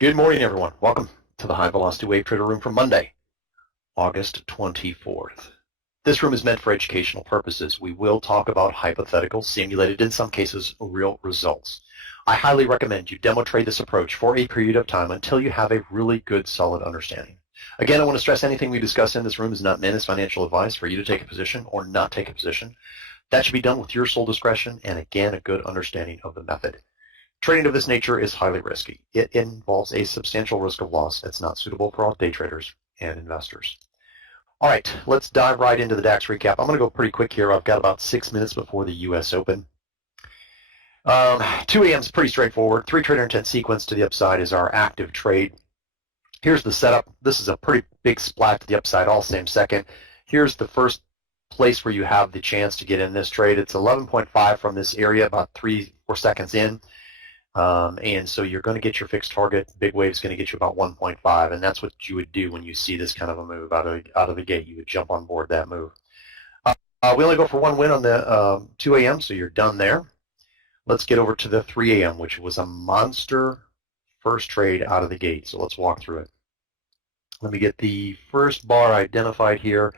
Good morning, everyone. Welcome to the High Velocity Wave Trader Room for Monday, August 24th. This room is meant for educational purposes. We will talk about hypothetical, simulated, in some cases, real results. I highly recommend you demo trade this approach for a period of time until you have a really good, solid understanding. Again, I want to stress anything we discuss in this room is not meant as financial advice for you to take a position or not take a position. That should be done with your sole discretion and, again, a good understanding of the method. Trading of this nature is highly risky. It involves a substantial risk of loss that's not suitable for all day traders and investors. All right, let's dive right into the DAX recap. I'm going to go pretty quick here. I've got about 6 minutes before the U.S. Open. 2 a.m. is pretty straightforward. 3 trader intent sequence to the upside is our active trade. Here's the setup. This is a pretty big splat to the upside, all same second. Here's the first place where you have the chance to get in this trade. It's 11.5 from this area, about 3-4 seconds in. And so you're going to get your fixed target. Big wave is going to get you about 1.5, and that's what you would do when you see this kind of a move out of the gate. You would jump on board that move. We only go for 1 win on the 2 a.m., so you're done there. Let's get over to the 3 a.m., which was a monster first trade out of the gate. So let's walk through it. Let me get the first bar identified here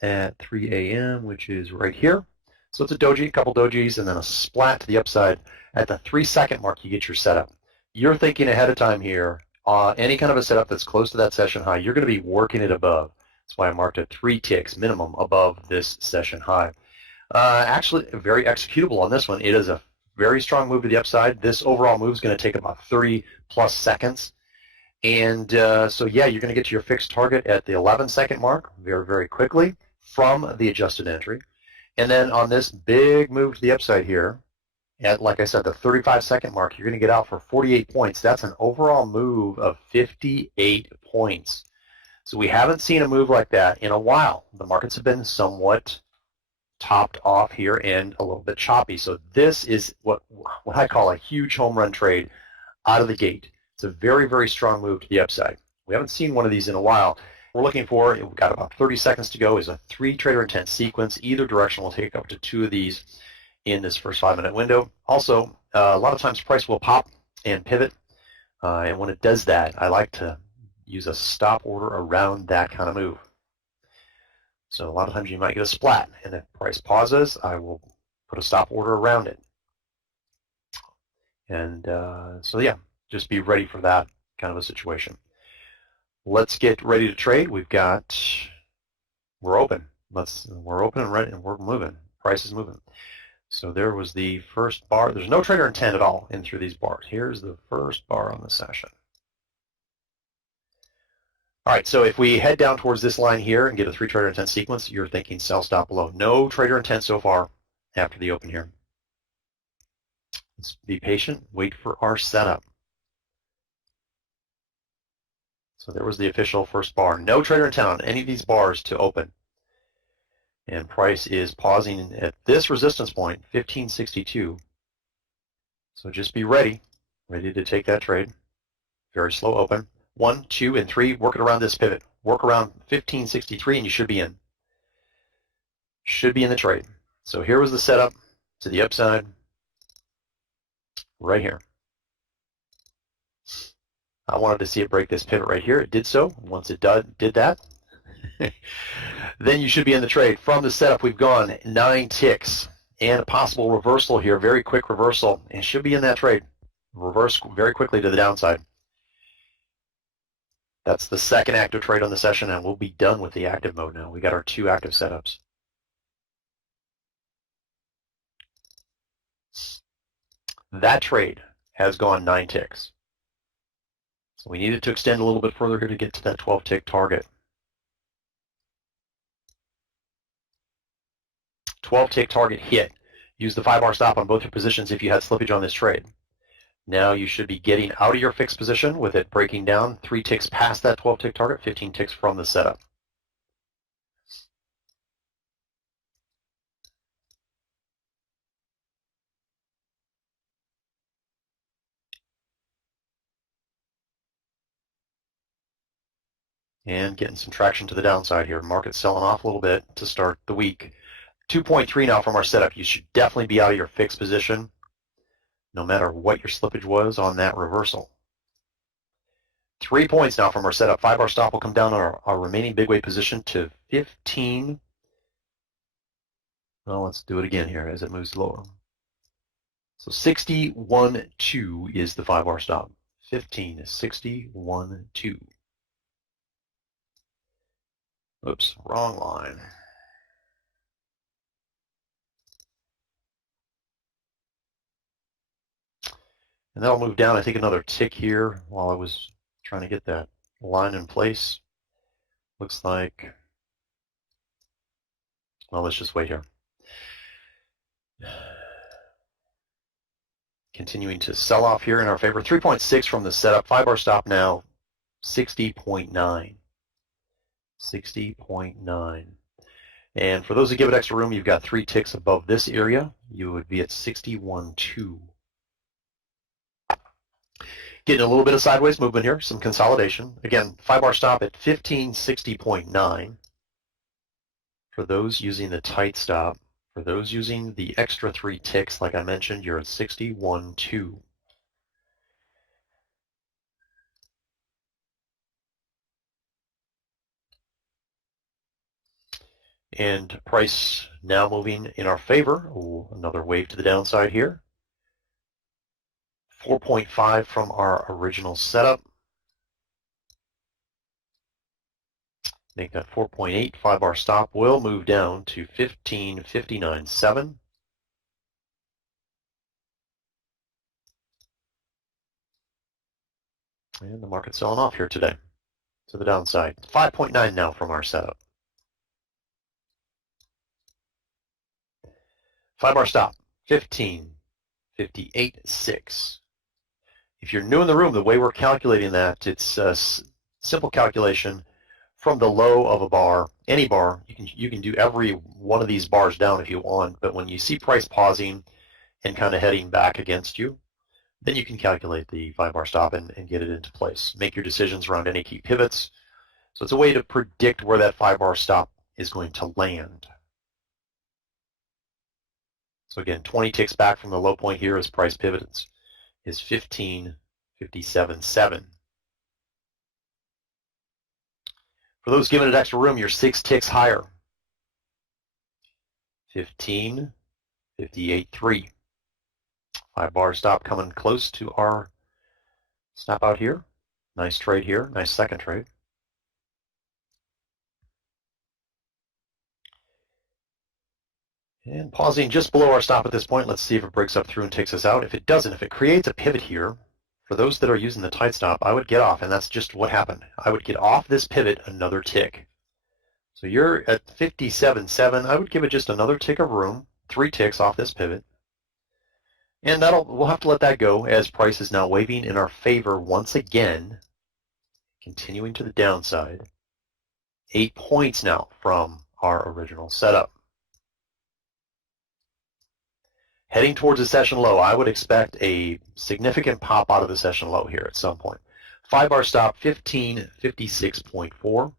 at 3 a.m., which is right here. So it's a doji, a couple dojis, and then a splat to the upside. At the 3-second mark, you get your setup. You're thinking ahead of time here, any kind of a setup that's close to that session high, you're going to be working it above. That's why I marked it 3 ticks minimum above this session high. Actually, very executable on this one. It is a very strong move to the upside. This overall move is going to take about 30+ seconds. And so, yeah, you're going to get to your fixed target at the 11-second mark very, very quickly from the adjusted entry. And then on this big move to the upside here, at, like I said, the 35-second mark, you're going to get out for 48 points. That's an overall move of 58 points. So we haven't seen a move like that in a while. The markets have been somewhat topped off here and a little bit choppy. So this is what I call a huge home run trade out of the gate. It's a very, very strong move to the upside. We haven't seen one of these in a while. We're looking for, we've got about 30 seconds to go, is a 3 trader intent sequence. Either direction will take up to 2 of these in this first 5-minute window. Also, a lot of times price will pop and pivot. And when it does that, I like to use a stop order around that kind of move. So a lot of times you might get a splat, and if price pauses, I will put a stop order around it. And so yeah, just be ready for that kind of a situation. Let's get ready to trade. We're open. We're open and ready, and we're moving. Price is moving. So there was the first bar. There's no trader intent at all in through these bars. Here's the first bar on the session. All right, so if we head down towards this line here and get a 3 trader intent sequence, you're thinking sell stop below. No trader intent so far after the open here. Let's be patient, wait for our setup. So there was the official first bar. No trader intent on any of these bars to open. And price is pausing at this resistance point, 1562. So just be ready to take that trade. Very slow open. 1, 2, and 3, work it around this pivot. Work around 1563 and you should be in. Should be in the trade. So here was the setup to the upside right here. I wanted to see it break this pivot right here. It did so. Once it did that, then you should be in the trade. From the setup, we've gone 9 ticks and a possible reversal here, very quick reversal, and should be in that trade. Reverse very quickly to the downside. That's the second active trade on the session, and we'll be done with the active mode now. We got our 2 active setups. That trade has gone 9 ticks. So we need it to extend a little bit further here to get to that 12-tick target. 12-tick target hit. Use the 5-bar stop on both your positions if you had slippage on this trade. Now you should be getting out of your fixed position with it breaking down 3 ticks past that 12-tick target, 15 ticks from the setup. And getting some traction to the downside here. Market's selling off a little bit to start the week. 2.3 now from our setup. You should definitely be out of your fixed position no matter what your slippage was on that reversal. 3 points now from our setup. 5-bar stop will come down on our remaining big weight position to 15. Well, let's do it again here as it moves lower. So 61.2 is the 5-bar stop. 15 is 61.2. Oops, wrong line. And that'll move down, I think, another tick here while I was trying to get that line in place. Looks like, well, let's just wait here. Continuing to sell off here in our favor. 3.6 from the setup. 5-bar stop now, 60.9. 60.9. And for those who give it extra room, you've got 3 ticks above this area. You would be at 61.2. Getting a little bit of sideways movement here, some consolidation. Again, 5-bar stop at 1560.9. For those using the tight stop, for those using the extra 3 ticks, like I mentioned, you're at 61.2. And price now moving in our favor. Ooh, another wave to the downside here. 4.5 from our original setup. Make that 4.8. 5-bar stop will move down to 1559.7. And the market's selling off here today to the downside. 5.9 now from our setup. 5-bar stop, 1558.6. If you're new in the room, the way we're calculating that, it's a simple calculation from the low of a bar, any bar. You can do every one of these bars down if you want, but when you see price pausing and kind of heading back against you, then you can calculate the 5-bar stop and get it into place. Make your decisions around any key pivots. So it's a way to predict where that 5-bar stop is going to land. So again, 20 ticks back from the low point here as price pivots is 1557.7. For those giving it extra room, you're 6 ticks higher. 1558.3. 5-bar stop coming close to our snap out here. Nice trade here, nice second trade. And pausing just below our stop at this point, let's see if it breaks up through and takes us out. If it doesn't, if it creates a pivot here, for those that are using the tight stop, I would get off, and that's just what happened. I would get off this pivot another tick. So you're at 57.7. I would give it just another tick of room, 3 ticks off this pivot. And we'll have to let that go as price is now waving in our favor once again, continuing to the downside. 8 points now from our original setup. Heading towards a session low, I would expect a significant pop out of the session low here at some point. 5-bar stop, 1556.4.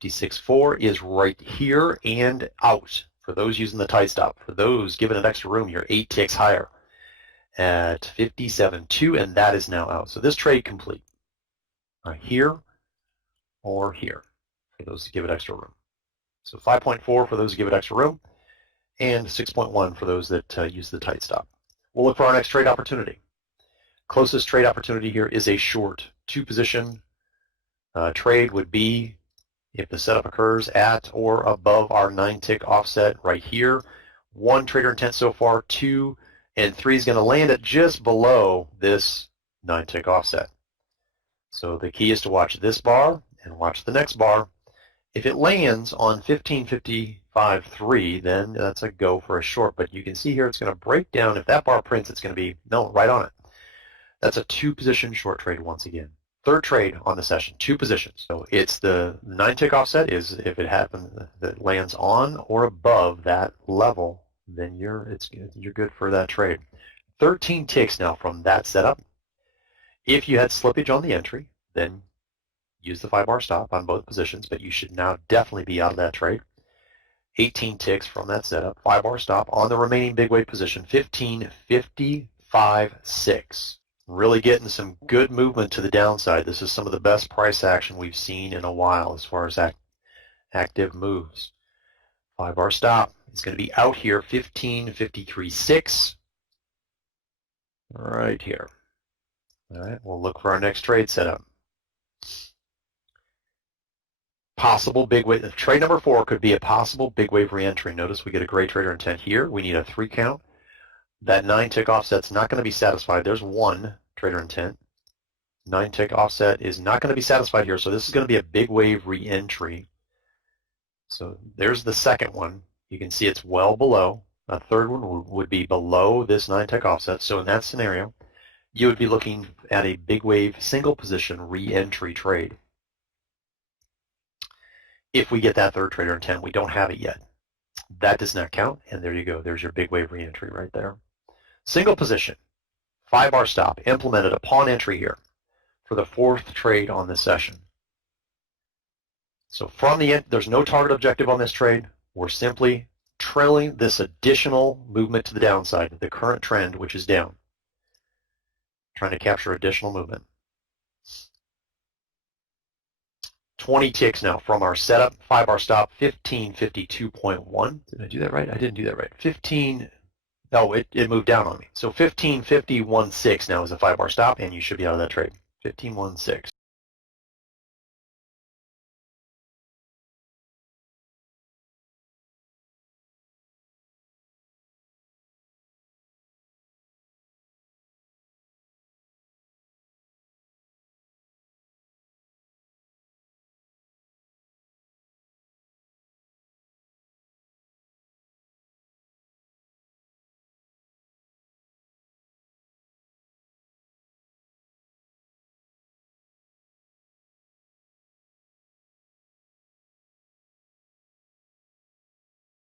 56.4 is right here and out for those using the tight stop. For those giving it extra room, you're 8 ticks higher at 57.2, and that is now out. So this trade complete. Here or here for those who give it extra room. So 5.4 for those who give it extra room, and 6.1 for those that use the tight stop. We'll look for our next trade opportunity. Closest trade opportunity here is a short 2-position trade would be if the setup occurs at or above our 9-tick offset right here. 1 trader intent so far, 2 and 3 is going to land at just below this 9-tick offset. So the key is to watch this bar and watch the next bar. If it lands on 1555.3, then that's a go for a short. But you can see here it's going to break down. If that bar prints, it's going to be, no, right on it. That's a 2-position short trade once again. Third trade on the session, 2 positions. So it's the 9-tick offset is if it happens that it lands on or above that level, then you're good for that trade. 13 ticks now from that setup. If you had slippage on the entry, then use the 5-bar stop on both positions, but you should now definitely be out of that trade. 18 ticks from that setup, 5-bar stop on the remaining big weight position, 1555.6. Really getting some good movement to the downside. This is some of the best price action we've seen in a while as far as active moves. 5-bar stop is going to be out here 15.53.6 right here. All right, we'll look for our next trade setup. Possible big wave. Trade number 4 could be a possible big wave reentry. Notice we get a gray trader intent here. We need a 3 count. That 9 tick offset's not going to be satisfied. There's 1 trader intent. 9 tick offset is not going to be satisfied here, so this is going to be a big wave reentry. So there's the second one. You can see it's well below. A third one would be below this 9 tick offset. So in that scenario, you would be looking at a big wave single position reentry trade. If we get that third trader intent, we don't have it yet. That does not count, and there you go. There's your big wave reentry right there. Single position, 5-bar stop, implemented upon entry here for the 4th trade on this session. So from the end, there's no target objective on this trade. We're simply trailing this additional movement to the downside, the current trend, which is down. Trying to capture additional movement. 20 ticks now from our setup, 5-bar stop, 1552.1. Did I do that right? I didn't do that right. 15, no, it moved down on me. So 1550.16 now is a 5-bar stop, and you should be out of that trade. 15.16.